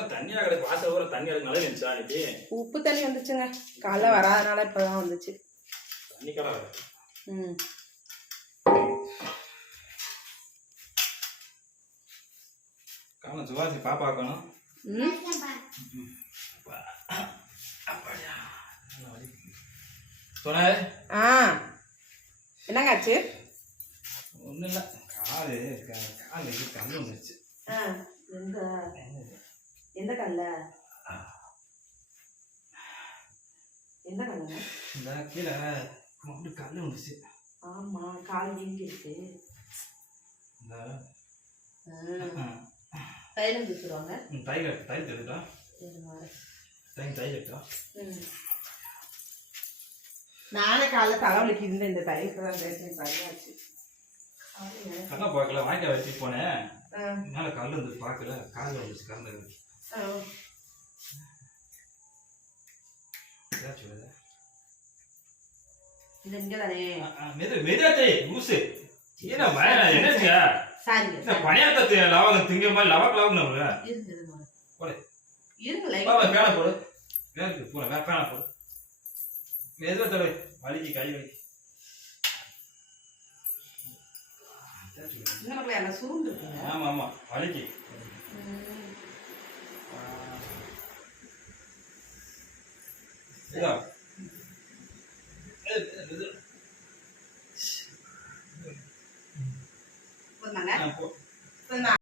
பூரா தண்ணியா கிடக்கு வாசல் பூரா தண்ணி கிடக்கு நல்லா இருந்துச்சா இன்னைக்கு உப்பு தண்ணி வந்துச்சுங்க. காலைல வராதனால இப்பதான் வந்துச்சு. தண்ணி கடை ம். காணும் சுவாசி பாப்பா பார்க்கணும் ம். அப்படியா? நல்லா வலிக்குது. சொன்ன ஆ. என்னங்க ஆச்சு? ஒன்றும் இல்லை காலு காலு கண்ணு வந்துருச்சு. ஆ. எந்த கல்ல எந்த கல்லுங்க இந்த கீழே அப்படி கண்ணு வந்துருச்சு ஆமா கால் வீங்கி இருக்கு. தைலம் தூக்குறாங்க தைல தை தெரியுதா? தை தை கட்டா நானே காலைல தலைவலிக்கு இருந்த இந்த தைலத்தை தான் பேசுறேன் சரியாச்சு கண்ணை பார்க்கல வாய்க்கால் வச்சு போனேன். மேலே கல் வந்து பார்க்கல காலில் வந்துச்சு கல் வருதா? இது இங்க தானே மெது மெதாச்சே லூசு என்ன பயம் என்னச்சுங்க சாரிங்க இந்த பணியாரத்தை லவகம் திங்க மாதிரி லவக் லவக் நம்ம. இருங்க இருங்க. போடு. இருங்க பாப்பா லைட் பேனை போடு. பேனுக்கு போட வேற பேனை போடு. மெதுவா தடவை வலிக்கு கை வலிக்கு ஏதாச்சும் வருதா? இங்கே என்ன சுருண்டு இருக்குங்க. ஆமா ஆமா. வலிக்கு. போதுமாங்க?